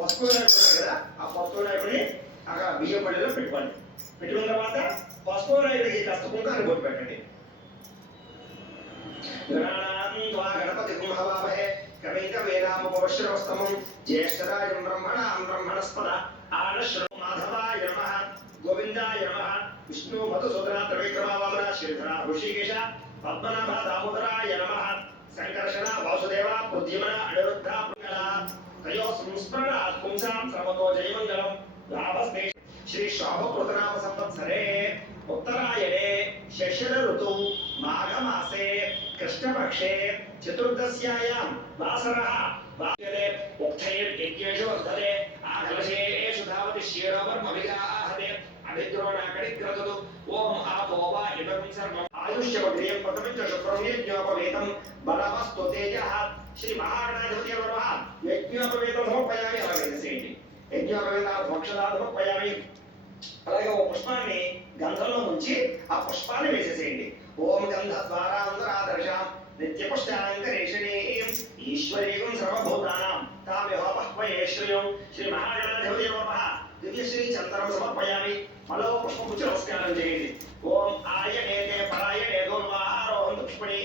పసుపు వినాయకుడు కదా, ఆ పసుపు వినాయకుడిని అక్కడ బియ్యం పళ్ళలో పెట్టుకోండి. పెట్టుకున్న తర్వాత పసుపు వినాయకుడికి కాస్త కుంకాన్ని కొట్టి పెట్టండి. గణపతి కుంభవామహే కవిత వేదాముపవశ్రవస్తమం జ్యేష్ఠరాజం బ్రహ్మణాం బ్రహ్మణస్పద ఆనశ్రవ మాధవాయ నమః గోవిందాయ నమః విష్ణు మధుసూదన త్రివిక్రమావమన శ్రీధర ఋషికేశ పద్మనాభ దామోదరాయ నమః సంకర్షణ వాసుదేవ ప్రద్యుమ్న అనిరుద్ధ మంగళ తయో సంస్మరణ పుంసాం సర్వతో జయమంగళం లాభస్తే శ్రీ శోభకృతనామ సంవత్సరే उत्तरायणे शशर ऋतु माघमासे कृष्णपक्षे चतुर्दश्यायां वासरः वासरे उक्थैर्यज्ञेषु वर्धते आकलशेषु धावति क्षीरवर्मभिगाहते अभिद्रोणाकडिग्रतु ओम आपो वा इदं सर्वम् आयुष्यवग्रियं प्रथमं च शुक्रं यज्ञोपवेतं बलवस्तु तेजः श्री महागणाधिपति नमः यज्ञोपवेतं समर्पयामि अववेदसेति यज्ञोपवेतात् मोक्षदात् समर्पयामि అలాగే ఓ పుష్పాన్ని గంధంలో ముంచి ఆ పుష్పాన్ని వేసేసేయండి. ఓం గంధ ద్వారాంతరాదర్శాం నిత్య పుష్టాంతరేషణీం ఈశ్వరీయం సర్వభూతానాం తామ్యహోపహ్వయేశ్వరీయం శ్రీ మహాగణాధిపతి నమః దివ్యశ్రీ చంద్రం సమర్పయామి. మరో పుష్పపుచ్చి నమస్కారం చేయండి. ఓం ఆయనేతే పరాయణే దోర్వారోహంతు పుష్పణీ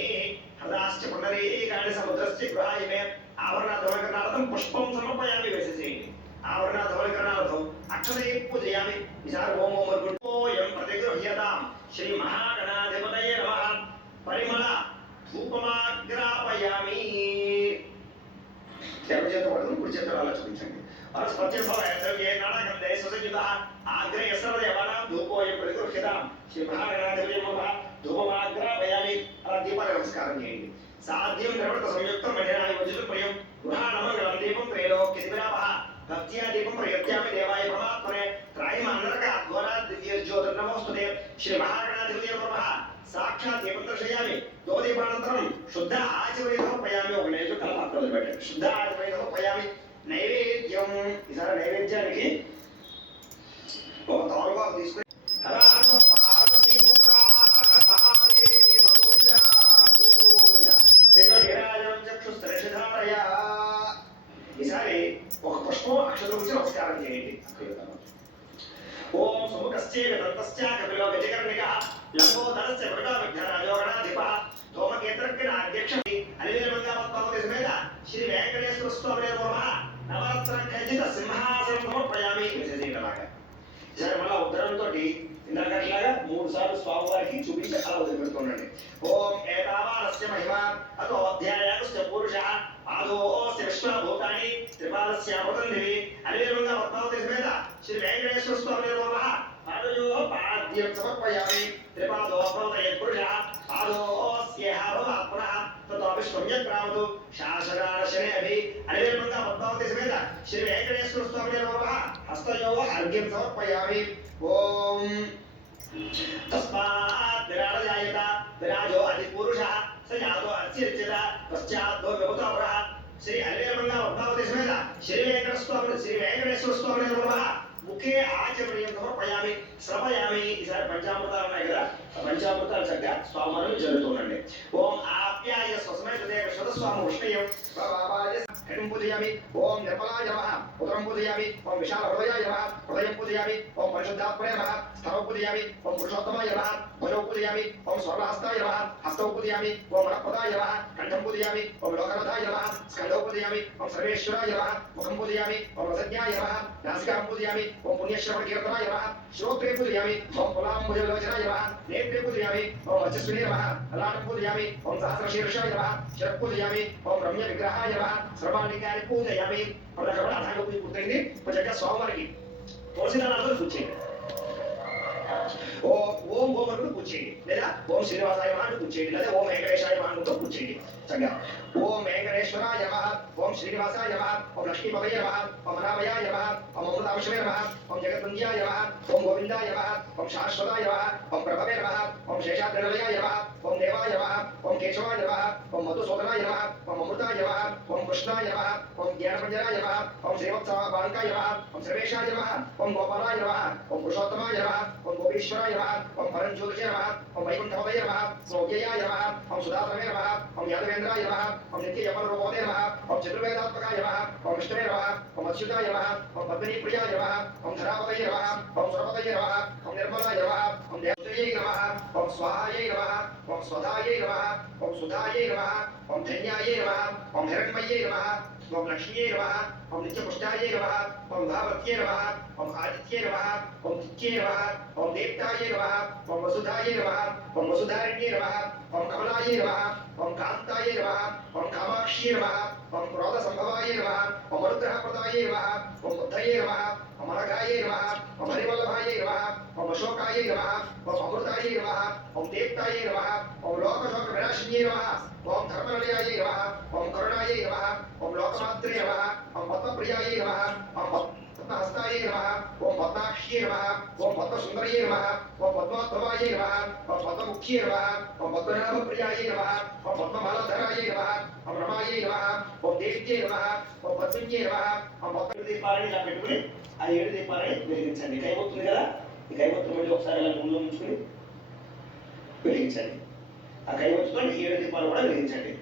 హృదాశ్చ పునరీకాణి సముద్రస్య గృహాయమే ఆవరణాధవకరణార్థం పుష్పం సమర్పయామి వేసేసేయండి. आवरणाधवलकरणार्थम अक्षते पूजयामि. विचार ओम ओम गुणोयं प्रतिगृह्यतां श्री महागणाधिपतये नमः. परिमल धूपमाग्रापयामि. ఎడమ చేత పడుకుని కుడి చేత అలా చూపించండి. స్పత్యసవే నాడగంధే సుసజ్జితః ఆగ్రే సర్వదేవానాం ధూపోయం ప్రతిగృహ్యతాం శ్రీ మహాగణాధిపతये నమః. ధూపమాగ్రాపయామి. అలా దీపాల నమస్కారం చేయండి. సాధ్యం నివృత్త సంయుక్తం మధ్యనాయ వజ్ర ప్రియం గృహాణమంగళం దీపం త్రైలోక్య దివ్యాపః भक्त्या दीपं प्रयत्यामि देवाय परमात्मने त्रायमानरकात् घोरात् दिव्यज्योतिर्नमोस्तुते श्री महागणाधिपतये नमः. साक्षात् दीपं दर्शयामि. दोदीपानन्तरं शुद्ध आचमनीयं समर्पयामि. ओगणेषु कलपात्रोदि పెట్టండి. शुद्ध आचमनीयं समर्पयाమి. నైవేద్యం ఈసారి నైవేద్యానికి ఒక తోలుబాగు తీసుకుని హర హర పార్వతీ పుత్ర హర హర మహాదేవ గోవింద గోవింద చక్రవిరాజం చక్షుస్త్రషధారయా. ఈసారి ఒక పుష్పం అక్షరం నుంచి నమస్కారం చేయండి. ఓం సుముఖస్య దంతస్య కపిలో గజకర్ణికః లంబోదరస్య వృషభవిఘ్నరాజో గణాధిపః ధూమకేతర్కిణ అధ్యక్షతి అలివేలమంగా పద్మావతి సమేత శ్రీ వెంకటేశ్వర స్వామి నమః. నవరత్న ఖచ్చిత సింహాసనం సమర్పయామి. విశేషంగా ఈసారి మళ్ళా ఉత్తరంతో ఇందాకట్లాగా 3 సార్లు స్వామివారికి చూపించి అలా వదిలిపెడుతుండండి. ఓం ఏతావానస్య మహిమ అతో అధ్యాయాకస్య పురుషః ఆదోస్య విశ్వభూతాని త్రిపాదస్యామృతం దివి అలివేలంగా పద్మావతి సమేత శ్రీ వెంకటేశ్వర స్వామి నమః. పాదయో పాద్యం సమర్పయామి. త్రిపాదో భవతయ పురుషః ఆదోస్యేహ భవాత్ పునః తతో విశ్వమ్యక్రామతు శాసనాశనే అభి అలివేలంగా పద్మావతి సమేత శ్రీ వెంకటేశ్వర స్వామి నమః. హస్తయో అర్ఘ్యం సమర్పయామి. ఓం तस्मात् विराजयायत विराजो अधिपुरुषः स जातो अर्चिर्चित पश्चात् विभूतपुरः श्री अलिवेलमंगा पद्मावती समेत श्री वेंकटेश्वर स्वामी नमः. मुखे आचमनीयं समर्पयामि श्रवयामि. ఈసారి పంచామృతాలు ఉన్నాయి కదా, పంచామృతాలు చక్కగా స్వామివారికి జరుగుతుండండి. ఓం ఆప్యాయ స్వసమేత దేవ శతస్వామి ఉష్ణయం బాబాయ కటిం పూజయామి. ఓం నిర్మలాయ నమః. ఉదరం పూజయామి. ఓం విశాల హృదయాయ నమః. హృదయం పూజయామి. ఓం పరిశుద్ధాత్మనే నమః. స్థలం పూజయామి. ఓం పురుషోత్తమాయ నమః. భుజం పూజయామి. ఓం స్వర్ణహస్తాయ నమః. హస్తం పూజయామి. ఓం మనఃపదాయ నమః. కంఠం పూజయామి. ఓం లోకనాథాయ నమః. స్కంధం పూజయామి. ఓం సర్వేశ్వరాయ నమః. ముఖం పూజయామి. ఓం రసజ్ఞాయ నమః. నాసికాం పూజయామి. ఓం పుణ్యశ్రవణ కీర్తనాయ నమః. శ్రోత్రే పూజయామి. ఓం పులాంబుజలోచనాయ నమః. నేత్రే పూజయామి. ఓం వచస్వినే నమః. అలాటం పూజయామి. ఓం సహస్రశీర్షాయ నమః. శిరః పూజయామి. ఓం రమ్య విగ్రహాయ నమః. సర్వాణికాని పూజయామి. అప్పుడు అధాగ పూజ పూర్తయింది. చక్కగా స్వామివారికి తులసిదళాలతో పూజ చేయండి. ఓం ఓం ఓం అంటూ పూజ చేయండి. లేదా ఓం శ్రీనివాసాయ నమః అంటూ పూజ చేయండి. లేదా ఓం వెంకటేశాయ నమః అంటూ పూజ చేయండి. చక్కగా ఓం వెంకటేశ్వరాయ నమః. ఓం శ్రీనివాసాయ నమః. ఓం లక్ష్మీపతయే నమః. ఓం అనామయాయ నమః. ఓం అమృతాంశమే నమః. ఓం జగద్వంద్యాయ నమః. ఓం గోవిందాయ నమః. ఓం శాశ్వతాయ నమః. ఓం ప్రభవే నమః. ఓం శేషాద్రినిలయాయ నమః. ఓం దేవాయ నమః. ఓం కేశవాయ నమః ఓం మధుసూదనాయ నమః ఓం అమృతాయ నమః ఓం కృష్ణాయ నమః ఓం జ్ఞానపంజరాయ నమః ఓం శ్రీవత్సవాంకాయ నమః ఓం సర్వేశాయ నమః ఓం గోపాలాయ నమః ఓం పురుషోత్తమాయ నమః ఓం గోపీశ్వరాయ నమః ఓం పరంజ్యోతిషే నమః ఓం వైకుంఠపదయ నమః ఓం వ్యయాయ నమః ఓం సుధాతమే నమః ఓం యాదవేంద్రాయ నమః ఓం నిత్యయమనరూపోదే నమః ఓం చతుర్వేదాత్మకాయ నమః ఓం విష్ణవే నమః ఓం అచ్యుతాయ నమః ఓం పద్మినీప్రియాయ నమః ఓం ధరాపదయ నమః ఓం సురపదయ నమః ఓం నిర్మలాయ నమః ఓం దేవతయే నమః ఓం స్వాహాయే నమః ఓం స్వధాయే నమః ఓం సుధాయే నమః ఓం ధన్యాయే నమః ఓం హిరణ్మయే నమః ఓం లక్ష్మీయే నమః ఓం నిత్యపుష్టాయే నమః ఓం భావత్యే నమః ఓం ఆదిత్యే నమః ఓం దిత్యే నమః ఓం దేవతాయే నమః ఓం వసుధాయే నమః ఓం వసుధారణ్యే నమః ఓం కమలాయే నమః ఓం కాంతాయే నమః ఓం కామాక్షి నమః ఓం క్రోధ సంభవాయే నమః ఓం అనుగ్రహప్రదాయే నమః ఓం బుద్ధయే నమః ఓం అనఘాయే నమః ఓం హరివల్లభాయే నమః ఓం అశోకాయే నమః ఓం అమృతాయే నమః ఓం దేవతాయే నమః ఓం లోకశోక వినాశిన్యే నమః ఓం ధర్మనిలయాయే నమః ఓం కరుణాయే నమః ఓం లోకమాత్రే నమః ఓం పద్మప్రియాయే నమః ఓం పద్మహస్తాయే నమః ఓం పద్మాక్ష్యే నమః ఓం పద్మసుందర్యే నమః ఓం పద్మోద్భవాయే నమః ఓం పద్మముఖ్యే నమః ఓం పద్మనాభప్రియాయే నమః ఓం పద్మమాలధరాయే నమః ఓం రమాయే నమః ఓం దేవ్యే నమః ఓం పద్మిన్యే నమః ఓం పద్మ దీపాలని ఇలా పెట్టుకుని ఆ 7 దీపాలని వెలిగించండి. కైవత్తుంది కదా, ఈ కైవత్తులు మళ్ళీ ఒకసారి ఇలా ముందు ఉంచుకుని వెలిగించండి. ఆ కైవత్తుతో 7 దీపాలు కూడా వెలిగించండి.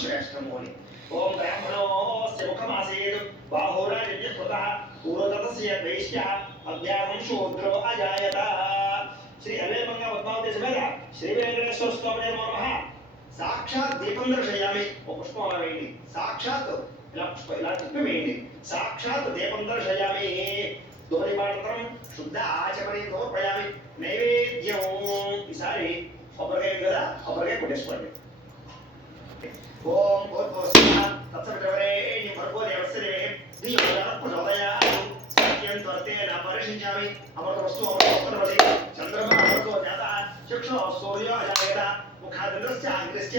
శ్రేష్టమోని ఓం బ్రాహ్మణోస్య ముఖమాసేతు బాహోరాజస్వతః పూర్వతస్య వైశ్య అభ్యాసం శూద్రో అజాయత. శ్రీ అవేమంగా పద్మావతి సమేత శ్రీ వెంకటేశ్వర స్వామి నమః. సాక్షాత్ దీపం దర్శయామి. ఓ పుష్పం అలా వేయండి. సాక్షాత్ ఇలా పుష్పం ఇలా తిప్పి వేయండి. సాక్షాత్ దీపం దర్శయామి. ధూమదీపానంతరం శుద్ధ ఆచమని సమర్పయామి. నైవేద్యం ఈసారి కొబ్బరికాయ కదా, కొబ్బరికాయ కొట్టేసుకోండి. ఓం భూర్భువస్సుః తత్సవితుర్వరేణ్యం భర్గో దేవస్య ధీమహి ధియో యో నః ప్రచోదయాత్. సత్యం త్వర్తేన పరిషించామి. అమృతమస్తు అమృతమస్తు. చంద్రమా అమృతో జాతః చక్షుః సూర్యో అజాయత. ముఖాదింద్రస్య అగ్నిశ్చ.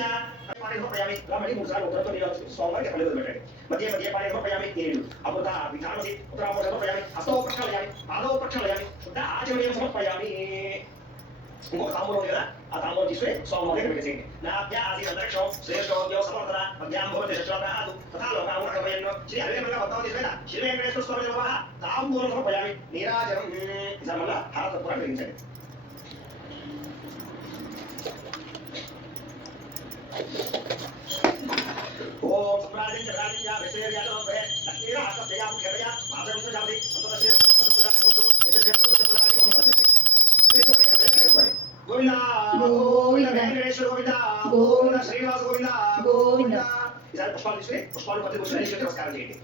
పాణి సమర్పయామి. రమణి 3 సార్లు ఉత్తరంతో స్వామివారికి పల్లెలు పెట్టండి. మధ్య మధ్య పాణి సమర్పయామి. 7 అమృత విధానసి ఉత్తరామృత సమర్పయామి. హస్తౌ ప్రక్షాళయామి. పాదౌ ప్రక్షాళయామి. శుద్ధ ఆచమనీయం సమర్పయామి. ఇంకొక తాంబూలం ఉంది కదా, ఆ తాంబూలం తీసుకుని స్వామివారికి పెట్టేసేయండి. నాభ్యాసి అంతరిక్షం శ్రేష్ఠోద్యోగ సమర్థన మధ్యాహ్నం శస్త్రాలు తథా లోకాముఖమయన్ను శ్రీ అవేమంగా పద్మావతి సమేత శ్రీ వెంకటేశ్వర స్వామి నమః. తాంబూలం సమర్పయామి. నీరాజనం ఈసారి మళ్ళా హారతత్పురం వెలిగించండి. ఓం సమ్రాజిం చక్రాజిం విశ్వేర్యాదవం భే లక్ష్మీరా ఆకప్యయా ముఖ్యమయా మాసగుంత జాతి సంతోషే సంతోషములాని హోతు యశస్సులాని హోతు. గోవింద గోవింద వెంకటేశ్వర గోవింద గోవింద శ్రీనివాస గోవింద గోవింద. ఈసారి పుష్పాలు తీసుకుని పుష్పాలు పత్రి కూర్చొని ఈశ్వరుడికి నమస్కారం చేయండి.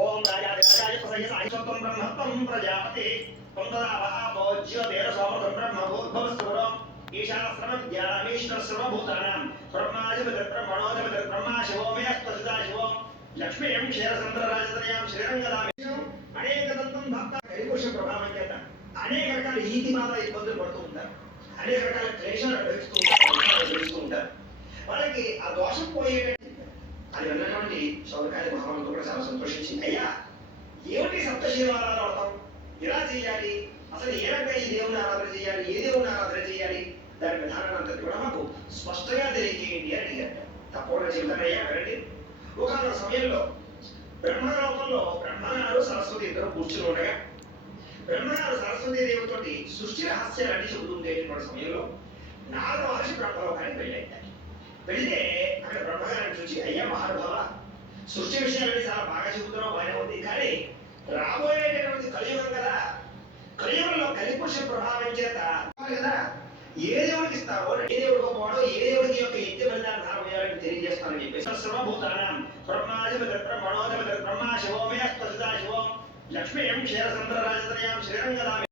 ఓం రాజాదిరాజాయ ప్రసయ్య సాయిత్వం బ్రహ్మత్వం ప్రజాపతి త్వం తదాభోజ్య వేద సోమతం బ్రహ్మభూద్భవస్వరం ఈశానశ్రమ విద్యానామీశ్వర సర్వభూతానాం బ్రహ్మా శివో మే అస్పసిదా శివం లక్ష్మీం క్షీరసముద్రరాజతనయాం శ్రీరంగదామేశం. అనేక దంతం భక్త హరికోశ ప్రభావం చేత అనేక రకాల ఈతి మాత ఇబ్బందులు పడుతూ ఉంటారు. అనేక రకాల క్లేశాలు అనుభవిస్తూ ఉంటారు, దుఃఖాలు అనుభవిస్తూ ఉంటారు. వాళ్ళకి ఆ దోషం పోయేటట్టు అది విన్నటువంటి శౌనకాది మహామంతుడు కూడా చాలా సంతోషించి, అయ్యా ఏమిటి సప్తశీలాలను వ్రతం, ఇలా చేయాలి, అసలు ఏ రకంగా ఈ దేవుని ఆరాధన చేయాలి, ఏ దేవుని ఆరాధన చేయాలి, దాని విధానం అంతటి కూడా మాకు స్పష్టంగా తెలియజేయండి అని అడిగారు. తప్పకుండా చెబుతానయ్యా వినండి. ఒకనొక సమయంలో బ్రహ్మలోకంలో బ్రహ్మగారు సరస్వతి ఇద్దరు కూర్చుని ఉండగా బ్రహ్మగారు సరస్వతీ దేవితోటి సృష్టి రహస్యాలన్నీ చెబుతుండేటువంటి సమయంలో నారద మహర్షి బ్రహ్మలోకానికి వెళ్ళారు. వెళితే అక్కడ బ్రహ్మగారిని చూసి, అయ్యా మహానుభావ, సృష్టి విషయాలని చాలా బాగా చెబుతున్నావు, బాగానే ఉంది, కానీ రాబోయేటటువంటి కలియుగం కదా, కలియుగంలో కలిపురుష ప్రభావం చేత కదా ఏ దేవుడికి ఇస్తావో, ఏ దేవుడు గొప్పవాడో, ఏ దేవుడికి యొక్క యజ్ఞ బలిదాన ధారణ తెలియజేస్తానని చెప్పేసి సర్వభూతానాం బ్రహ్మాధిపతి బ్రహ్మణోధిపతి బ్రహ్మ శివోమయ స్పర్శితా శివం లక్ష్మీం క్షీరసంద్ర రాజతనయాం శ్రీరంగదామి